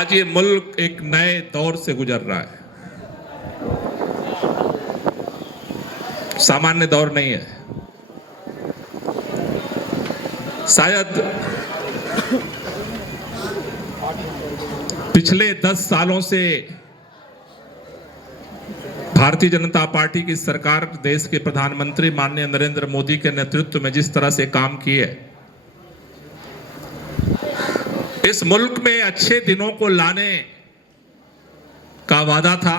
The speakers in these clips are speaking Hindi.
आज ये मुल्क एक नए दौर से गुजर रहा है। सामान्य दौर नहीं है। शायद पिछले 10 सालों से भारतीय जनता पार्टी की सरकार देश के प्रधानमंत्री माननीय नरेंद्र मोदी के नेतृत्व में जिस तरह से काम किए, इस मुल्क में अच्छे दिनों को लाने का वादा था।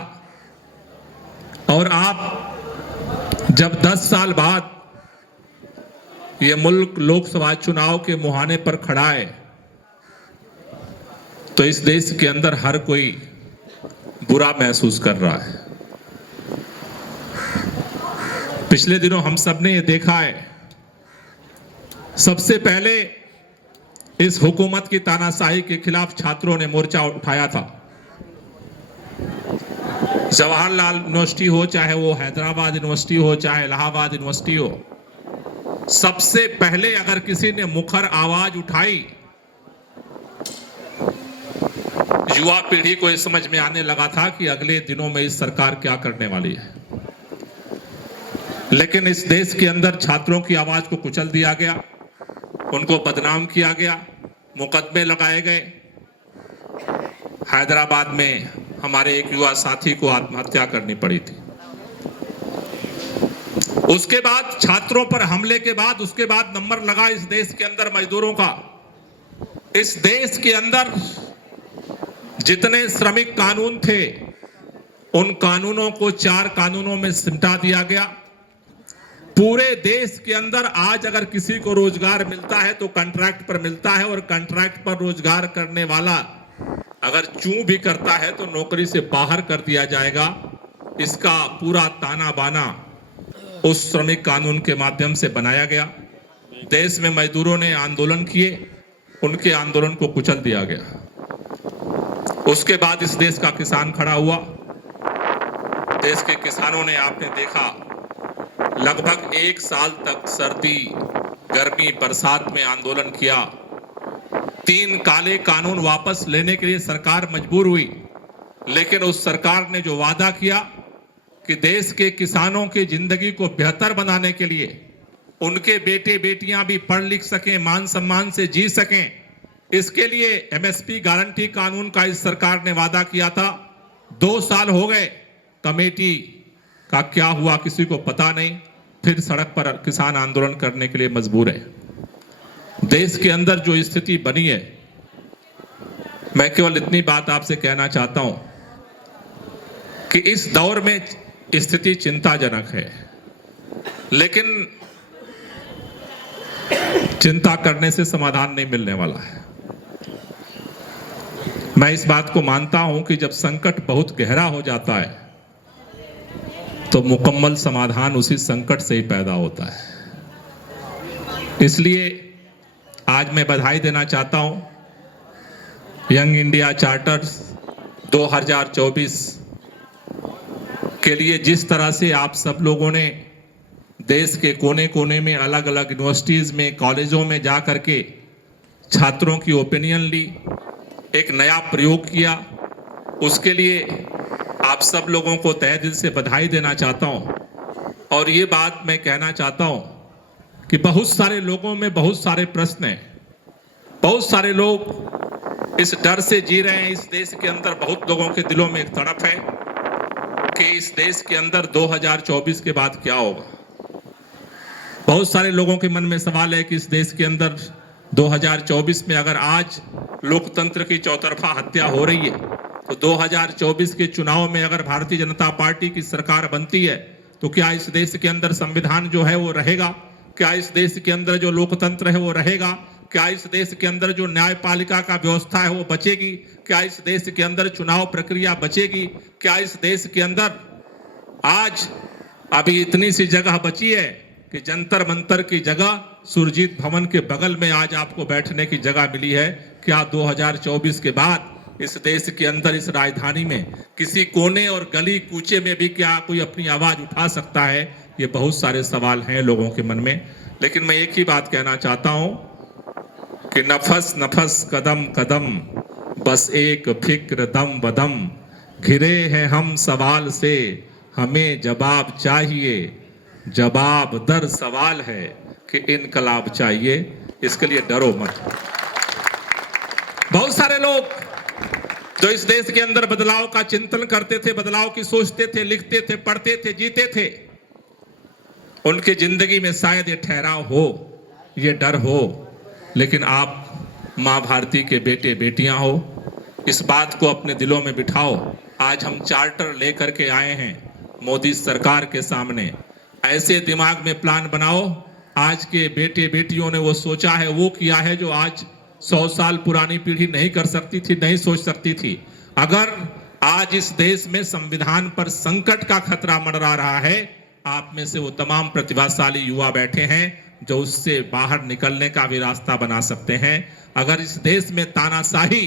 और आप जब 10 साल बाद ये मुल्क लोकसभा चुनाव के मुहाने पर खड़ा है, तो इस देश के अंदर हर कोई बुरा महसूस कर रहा है। पिछले दिनों हम सब ने ये देखा है, सबसे पहले इस हुकूमत की तानाशाही के खिलाफ छात्रों ने मोर्चा उठाया था। जवाहरलाल यूनिवर्सिटी हो, चाहे वो हैदराबाद यूनिवर्सिटी हो, चाहे इलाहाबाद यूनिवर्सिटी हो, सबसे पहले अगर किसी ने मुखर आवाज उठाई, युवा पीढ़ी को ये समझ में आने लगा था कि अगले दिनों में इस सरकार क्या करने वाली है। लेकिन इस देश के अंदर छात्रों की आवाज को कुचल दिया गया, उनको बदनाम किया गया, मुकदमे लगाए गए। हैदराबाद में हमारे एक युवा साथी को आत्महत्या करनी पड़ी थी। उसके बाद छात्रों पर हमले के बाद उसके बाद नंबर लगा इस देश के अंदर मजदूरों का। इस देश के अंदर जितने श्रमिक कानून थे, उन कानूनों को 4 कानूनों में सिमटा दिया गया। पूरे देश के अंदर आज अगर किसी को रोजगार मिलता है तो कॉन्ट्रैक्ट पर मिलता है, और कॉन्ट्रैक्ट पर रोजगार करने वाला अगर चूं भी करता है तो नौकरी से बाहर कर दिया जाएगा। इसका पूरा ताना बाना उस श्रमिक कानून के माध्यम से बनाया गया। देश में मजदूरों ने आंदोलन किए, उनके आंदोलन को कुचल दिया गया। उसके बाद इस देश का किसान खड़ा हुआ। देश के किसानों ने, आपने देखा, लगभग 1 साल तक सर्दी, गर्मी, बरसात में आंदोलन किया। 3 काले कानून वापस लेने के लिए सरकार मजबूर हुई, लेकिन उस सरकार ने जो वादा किया कि देश के किसानों की जिंदगी को बेहतर बनाने के लिए उनके बेटे बेटियां भी पढ़ लिख सकें, मान सम्मान से जी सकें, इसके लिए एमएसपी गारंटी कानून का इस सरकार ने वादा किया था। 2 साल हो गए, कमेटी का क्या हुआ किसी को पता नहीं। फिर सड़क पर किसान आंदोलन करने के लिए मजबूर है। देश के अंदर जो स्थिति बनी है, मैं केवल इतनी बात आपसे कहना चाहता हूं कि इस दौर में स्थिति चिंताजनक है, लेकिन चिंता करने से समाधान नहीं मिलने वाला है। मैं इस बात को मानता हूं कि जब संकट बहुत गहरा हो जाता है तो मुकम्मल समाधान उसी संकट से ही पैदा होता है। इसलिए आज मैं बधाई देना चाहता हूं यंग इंडिया चार्टर्स 2024 के लिए। जिस तरह से आप सब लोगों ने देश के कोने कोने में अलग अलग यूनिवर्सिटीज में, कॉलेजों में जा करके छात्रों की ओपिनियन ली, एक नया प्रयोग किया, उसके लिए आप सब लोगों को तहे दिल से बधाई देना चाहता हूं। और ये बात मैं कहना चाहता हूं कि बहुत सारे लोगों में बहुत सारे प्रश्न हैं। बहुत सारे लोग इस डर से जी रहे हैं। इस देश के अंदर बहुत लोगों के दिलों में एक तड़प है कि इस देश के अंदर 2024 के बाद क्या होगा। बहुत सारे लोगों के मन में सवाल है कि इस देश के अंदर 2024 में अगर आज लोकतंत्र की चौतरफा हत्या हो रही है, तो 2024 के चुनाव में अगर भारतीय जनता पार्टी की सरकार बनती है तो क्या इस देश के अंदर संविधान जो है वो रहेगा? क्या इस देश के अंदर जो लोकतंत्र है वो रहेगा? क्या इस देश के अंदर जो न्यायपालिका का व्यवस्था है वो बचेगी? क्या इस देश के अंदर चुनाव प्रक्रिया बचेगी? क्या इस देश के अंदर आज अभी इतनी सी जगह बची है कि जंतर मंतर की जगह सुरजीत भवन के बगल में आज आपको बैठने की जगह मिली है। क्या 2024 के बाद इस देश के अंदर, इस राजधानी में किसी कोने और गली कूचे में भी क्या कोई अपनी आवाज उठा सकता है? ये बहुत सारे सवाल हैं लोगों के मन में। लेकिन मैं एक ही बात कहना चाहता हूं कि नफस नफस कदम कदम बस एक फिक्र दम बदम, घिरे हैं हम सवाल से, हमें जवाब चाहिए, जवाब दर सवाल है कि इनकलाब चाहिए, इसके लिए डरो मत। बहुत सारे लोग जो इस देश के अंदर बदलाव का चिंतन करते थे, बदलाव की सोचते थे, लिखते थे, पढ़ते थे, जीते थे, उनकी जिंदगी में शायद ये ठहराव हो, ये डर हो, लेकिन आप माँ भारती के बेटे बेटियां हो, इस बात को अपने दिलों में बिठाओ। आज हम चार्टर लेकर के आए हैं मोदी सरकार के सामने, ऐसे दिमाग में प्लान बनाओ। आज के बेटे बेटियों ने वो सोचा है, वो किया है जो आज 100 साल पुरानी पीढ़ी नहीं कर सकती थी, नहीं सोच सकती थी। अगर आज इस देश में संविधान पर संकट का खतरा मंडरा रहा है, आप में से वो तमाम प्रतिभाशाली युवा बैठे हैं जो उससे बाहर निकलने का भी रास्ता बना सकते हैं। अगर इस देश में तानाशाही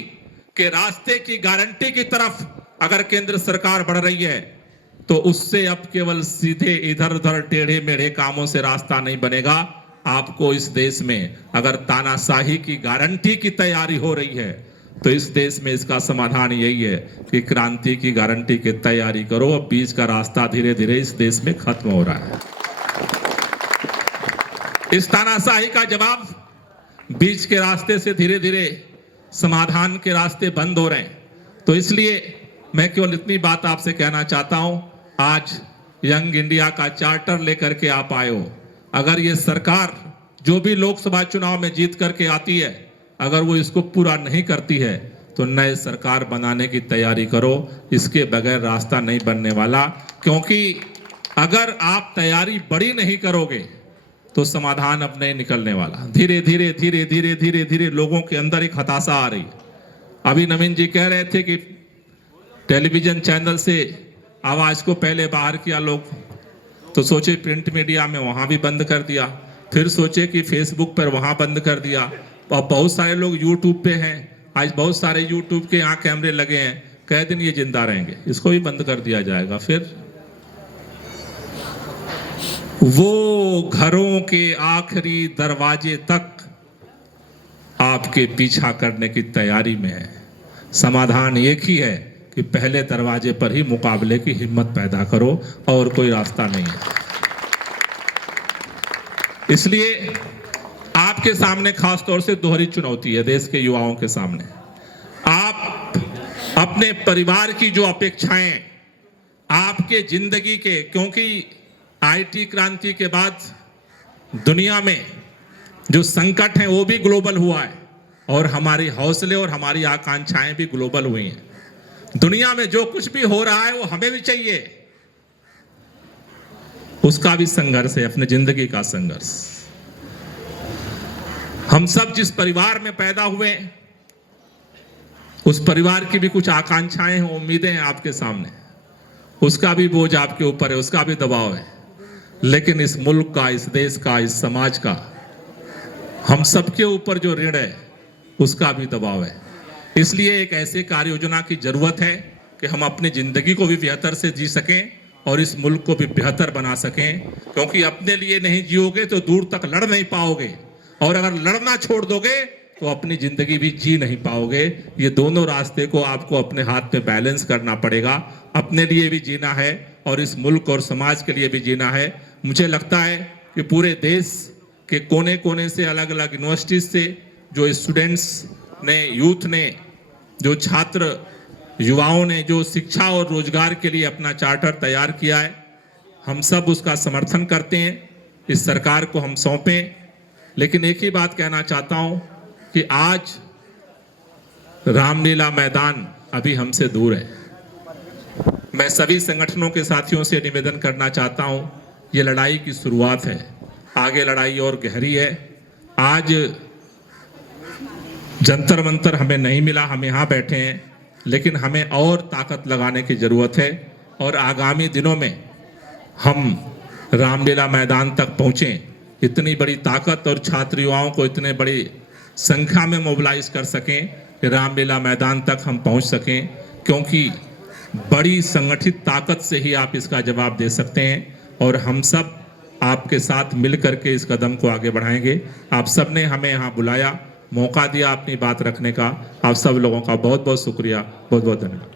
के रास्ते की गारंटी की तरफ अगर केंद्र सरकार बढ़ रही है, तो उससे अब केवल सीधे इधर उधर टेढ़े मेढ़े कामों से रास्ता नहीं बनेगा। आपको इस देश में अगर तानाशाही की गारंटी की तैयारी हो रही है, तो इस देश में इसका समाधान यही है कि क्रांति की गारंटी की तैयारी करो। अब बीच का रास्ता धीरे धीरे इस देश में खत्म हो रहा है। इस तानाशाही का जवाब, बीच के रास्ते से धीरे धीरे समाधान के रास्ते बंद हो रहे हैं। तो इसलिए मैं केवल इतनी बात आपसे कहना चाहता हूं, आज यंग इंडिया का चार्टर लेकर के आप आए हो। अगर ये सरकार जो भी लोकसभा चुनाव में जीत करके आती है, अगर वो इसको पूरा नहीं करती है, तो नए सरकार बनाने की तैयारी करो। इसके बगैर रास्ता नहीं बनने वाला, क्योंकि अगर आप तैयारी बड़ी नहीं करोगे तो समाधान अब नहीं निकलने वाला। धीरे धीरे धीरे धीरे धीरे धीरे लोगों के अंदर एक हताशा आ रही है। अभी नवीन जी कह रहे थे कि टेलीविजन चैनल से आवाज को पहले बाहर किया लोग, तो सोचे प्रिंट मीडिया में वहां भी बंद कर दिया, फिर सोचे कि फेसबुक पर वहां बंद कर दिया, और बहुत सारे लोग यूट्यूब पे हैं। आज बहुत सारे यूट्यूब के यहाँ कैमरे लगे हैं, कई दिन ये जिंदा रहेंगे, इसको भी बंद कर दिया जाएगा। फिर वो घरों के आखिरी दरवाजे तक आपके पीछा करने की तैयारी में है। समाधान एक ही है कि पहले दरवाजे पर ही मुकाबले की हिम्मत पैदा करो, और कोई रास्ता नहीं है। इसलिए आपके सामने खास तौर से दोहरी चुनौती है, देश के युवाओं के सामने। आप अपने परिवार की जो अपेक्षाएं, आपके जिंदगी के, क्योंकि आईटी क्रांति के बाद दुनिया में जो संकट है वो भी ग्लोबल हुआ है, और हमारी हौसले और हमारी आकांक्षाएं भी ग्लोबल हुई हैं। दुनिया में जो कुछ भी हो रहा है वो हमें भी चाहिए, उसका भी संघर्ष है, अपने जिंदगी का संघर्ष। हम सब जिस परिवार में पैदा हुए, उस परिवार की भी कुछ आकांक्षाएं हैं, उम्मीदें हैं आपके सामने, उसका भी बोझ आपके ऊपर है, उसका भी दबाव है। लेकिन इस मुल्क का, इस देश का, इस समाज का, हम सबके ऊपर जो ऋण है उसका भी दबाव है। इसलिए एक ऐसे कार्य योजना की जरूरत है कि हम अपनी जिंदगी को भी बेहतर से जी सकें और इस मुल्क को भी बेहतर बना सकें, क्योंकि अपने लिए नहीं जियोगे तो दूर तक लड़ नहीं पाओगे, और अगर लड़ना छोड़ दोगे तो अपनी जिंदगी भी जी नहीं पाओगे। ये दोनों रास्ते को आपको अपने हाथ में बैलेंस करना पड़ेगा। अपने लिए भी जीना है और इस मुल्क और समाज के लिए भी जीना है। मुझे लगता है कि पूरे देश के कोने कोने से, अलग अलग यूनिवर्सिटीज से जो स्टूडेंट्स ने, यूथ ने, जो छात्र युवाओं ने जो शिक्षा और रोजगार के लिए अपना चार्टर तैयार किया है, हम सब उसका समर्थन करते हैं। इस सरकार को हम सौंपें। लेकिन एक ही बात कहना चाहता हूं कि आज रामलीला मैदान अभी हमसे दूर है। मैं सभी संगठनों के साथियों से निवेदन करना चाहता हूं, ये लड़ाई की शुरुआत है, आगे लड़ाई और गहरी है। आज जंतर मंतर हमें नहीं मिला, हम यहाँ बैठे हैं, लेकिन हमें और ताकत लगाने की जरूरत है, और आगामी दिनों में हम रामलीला मैदान तक पहुँचें, इतनी बड़ी ताकत और छात्र युवाओं को इतने बड़ी संख्या में मोबिलाइज कर सकें कि रामलीला मैदान तक हम पहुँच सकें, क्योंकि बड़ी संगठित ताकत से ही आप इसका जवाब दे सकते हैं, और हम सब आपके साथ मिल करके इस कदम को आगे बढ़ाएंगे। आप सब ने हमें यहाँ बुलाया, मौका दिया अपनी बात रखने का। आप सब लोगों का बहुत बहुत शुक्रिया, बहुत बहुत धन्यवाद।